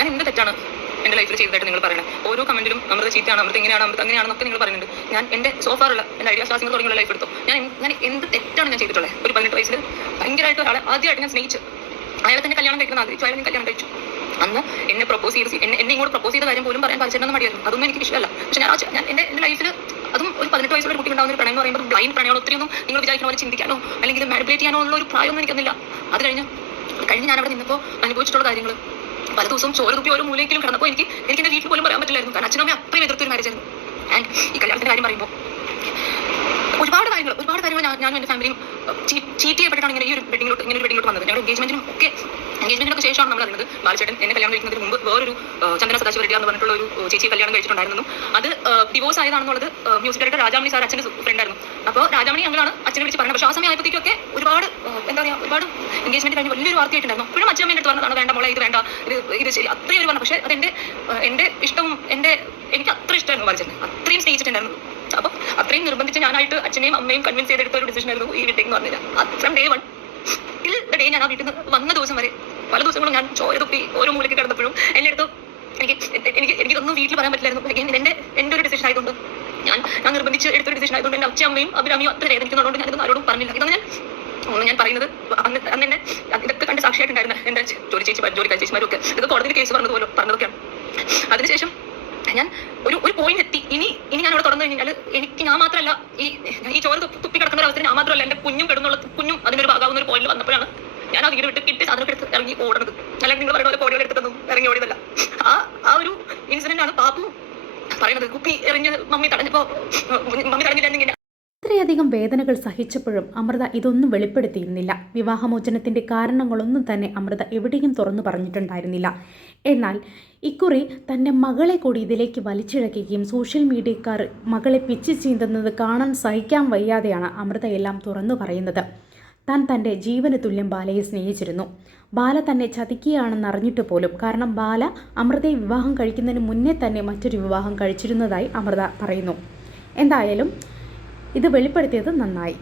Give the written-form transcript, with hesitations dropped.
ഞാൻ എന്ത് തെറ്റാണ് എൻ്റെ ലൈഫിൽ ചെയ്തതായിട്ട് നിങ്ങൾ പറയണം? ഓരോ കമന്റിലും അമൃത ചീത്തയാണ്, അമൃത ഇങ്ങനെയാണ്, അമൃത അങ്ങനെയാണെന്നൊക്കെ നിങ്ങൾ പറയുന്നുണ്ട്. ഞാൻ എൻ്റെ സോഫാറുള്ള എൻ്റെ ഐഡിയാസ് ക്ലാസ്സിൽ തുടങ്ങിയുള്ള ലൈഫ് എടുത്തോ. ഞാൻ എന്ത് തെറ്റാണ് ഞാൻ ചെയ്തിട്ടുള്ളത്? ഒരു 18 വയസ്സിൽ ഭയങ്കരമായിട്ട് ഒരാളെ ആദ്യമായിട്ട് ഞാൻ സ്നേഹിച്ചു, അയാളെ തന്നെ കല്യാണം കഴിക്കണം ആഗ്രഹിച്ചു, അയാളെ കല്യാണം കഴിച്ചു. അന്ന് എന്നെ പ്രപ്പോസ് ചെയ്ത് എന്നെ ഇങ്ങോട്ട് പ്രപ്പോസ് ചെയ്ത കാര്യം പോലും പറയാൻ പാലിച്ചേണ്ടെന്ന് മടിയായിരുന്നു. അതൊന്നും എനിക്ക് ഇഷ്ടമല്ല. പക്ഷെ ഞാൻ എൻ്റെ ലൈഫിൽ അതും ഒരു 18 വയസ്സുള്ള കുട്ടി ഉണ്ടാകുന്ന ഒരു പ്രണയം എന്ന് പറയുമ്പോൾ ബ്ലൈൻഡ് പ്രണയം ഒത്തിരിയൊന്നും നിങ്ങൾ വിചാരിക്കുന്ന പോലെ ചിന്തിക്കാനോ അല്ലെങ്കിൽ മാനിപ്പുലേറ്റ് ചെയ്യാനോ ഉള്ള ഒരു പ്രായമൊന്നും എനിക്കൊന്നില്ല. അത് കഴിഞ്ഞ് ഞാൻ അവിടെ നിന്നപ്പോൾ അനുഭവിച്ചിട്ടുള്ള കാര്യങ്ങൾ പല ദിവസവും ചോര തുപ്പി ഓരോ മൂലയിലും കിടന്നപ്പോൾ എനിക്ക് എൻ്റെ വീട്ടിൽ പോലും പറയാൻ പറ്റില്ലായിരുന്നു. കാരണം അച്ഛനമ്മ അത്രയും എതിർത്തൊരു മാരേജ് ആയിരുന്നു. ആൻഡ് ഈ കല്യാണത്തിൻ്റെ കാര്യം പറയുമ്പോൾ ഒരുപാട് കാര്യങ്ങൾ ഞാനും എൻ്റെ ഫാമിലിയും ചീറ്റ് ചെയ്യപ്പെട്ടിട്ടാണ് ഇങ്ങനെ ഒരു വെഡിങ്ങിലോട്ട് വന്നത്. ഞങ്ങളുടെ എൻഗേജ്മെന്റിനൊക്കെ ശേഷമാണ് നമ്മൾ അറിയുന്നത് ബാലചേട്ടൻ എന്നെ കല്യാണം കഴിക്കുന്നതിന് മുമ്പ് വേറൊരു ചന്ദന സദാശിവ റെഡ്ഡി എന്ന് പറഞ്ഞിട്ടുള്ള ഒരു ചേച്ചിയെ കല്യാണം കഴിച്ചിട്ടുണ്ടായിരുന്നു. അത് ഡിവോഴ്സ് ആയതാണെന്നുള്ളത് മ്യൂസിക് ഡയറക്ടർ രാജാമണി സാർ അച്ഛൻ്റെ ഫ്രണ്ടായിരുന്നു. അപ്പോൾ രാജാമണി ഞങ്ങളാണ് അച്ഛനെ വിളിച്ച് പറഞ്ഞത്. പക്ഷേ ആ സമയം ആയപ്പോഴത്തേക്കൊക്കെ ഒരുപാട് ഒരുപാട് എൻഗേജ്മെന്റ് കഴിഞ്ഞ് വലിയൊരു വാർത്തയായിട്ടുണ്ടായിരുന്നു. അപ്പോഴും അച്ഛനും എൻ്റെ അടുത്ത് പറഞ്ഞതാണ് വേണ്ട മോളെ, ഇത് വേണ്ട, ഇത് ശരി, അത്രയും ഒരു പറഞ്ഞു. പക്ഷേ അത് എൻ്റെ ഇഷ്ടവും എനിക്ക് അത്ര ഇഷ്ടമായിരുന്നു ബാലചേട്ടൻ, അത്രയും സ്നേഹിച്ചിട്ടുണ്ടായിരുന്നു. അപ്പം അത്രയും നിർബന്ധിച്ച് ഞാനായിട്ട് അച്ഛനെയും അമ്മയും കൺവിൻസ് ചെയ്തെടുത്ത ഒരു ഡിസിഷൻ ആയിരുന്നു ഈ വെഡിങ് എന്ന് പറഞ്ഞില്ല. From day 1 till the day ഞാൻ ആ വീട്ടിൽ നിന്ന് വന്ന ദിവസം വരെ പല ദിവസങ്ങളും ഞാൻ ചോര തുപ്പി ഓരോ മൂലയ്ക്ക് കിടന്നപ്പോഴും എൻ്റെ അടുത്ത് എനിക്കിതൊന്നും വീട്ടിൽ പറയാൻ പറ്റില്ലായിരുന്നു. എൻ്റെ ഒരു ഡിസിഷൻ ആയതുകൊണ്ട് ഞാൻ നിർബന്ധിച്ച് എടുത്തൊരു ഡിസിഷൻ ആയതുകൊണ്ട് എൻ്റെ അച്ഛയമ്മയും അഭിരാമിയും അത്ര വേദനിക്കുന്നതുകൊണ്ട് ഞാനിതൊന്നും ആരോടും പറഞ്ഞില്ല. ഇതൊന്നും ഞാൻ പറയുന്നത് അന്ന് എന്നെ ഇതൊക്കെ കണ്ട് സാക്ഷിയായിട്ടുണ്ടായിരുന്ന എൻ്റെ ജോലിക്കാർ ചേച്ചിമാരും ഒക്കെ ഇത് കോടതിയിൽ കേസ് പറഞ്ഞതൊക്കെയാണ്. അതിനുശേഷം ഞാൻ ഒരു പോയിന്റ് എത്തി. ഇനി ഞാൻ അവിടെ തുറന്നു കഴിഞ്ഞാൽ ഞാൻ മാത്രമല്ല ഈ ചോര തുപ്പി കിടക്കുന്ന ഒരു അവസരം ഞാൻ മാത്രമല്ല, എൻ്റെ കുഞ്ഞും കുഞ്ഞും അതിനൊരു ഭാഗമാകുന്ന ഒരു പോയിന്റിൽ വന്നപ്പോഴാണ് ഞാൻ ആ വീട് വിട്ട് കിട്ടി സാധനം എടുത്ത് ഇറങ്ങി ഓടുന്നത്. അല്ലെങ്കിൽ നിങ്ങൾ പറയുന്ന പോലെ കോടികൾ എടുത്തൊന്നും ഇറങ്ങി ഓടിയതല്ല. ആ ഒരു ഇൻസിഡന്റ് ആണ് പാപ്പു പറയുന്നത്. കുപ്പി എറിഞ്ഞ് മമ്മി തടഞ്ഞില്ല. ഇത്രയധികം വേദനകൾ സഹിച്ചപ്പോഴും അമൃത ഇതൊന്നും വെളിപ്പെടുത്തിയിരുന്നില്ല. വിവാഹമോചനത്തിൻ്റെ കാരണങ്ങളൊന്നും തന്നെ അമൃത എവിടെയും തുറന്നു പറഞ്ഞിട്ടുണ്ടായിരുന്നില്ല. എന്നാൽ ഇക്കുറി തൻ്റെ മകളെ കൂടി ഇതിലേക്ക് വലിച്ചിഴക്കുകയും സോഷ്യൽ മീഡിയക്കാർ മകളെ പിച്ച് ചീന്തുന്നത് കാണാൻ സഹിക്കാൻ വയ്യാതെയാണ് അമൃത എല്ലാം തുറന്നു പറയുന്നത്. താൻ തൻ്റെ ജീവന് തുല്യം ബാലയെ സ്നേഹിച്ചിരുന്നു. ബാല തന്നെ ചതിക്കുകയാണെന്നറിഞ്ഞിട്ട് പോലും. കാരണം ബാല അമൃതയെ വിവാഹം കഴിക്കുന്നതിന് മുന്നേ തന്നെ മറ്റൊരു വിവാഹം കഴിച്ചിരുന്നതായി അമൃത പറയുന്നു. എന്തായാലും ഇത് വെളിപ്പെടുത്തിയത് നന്നായി.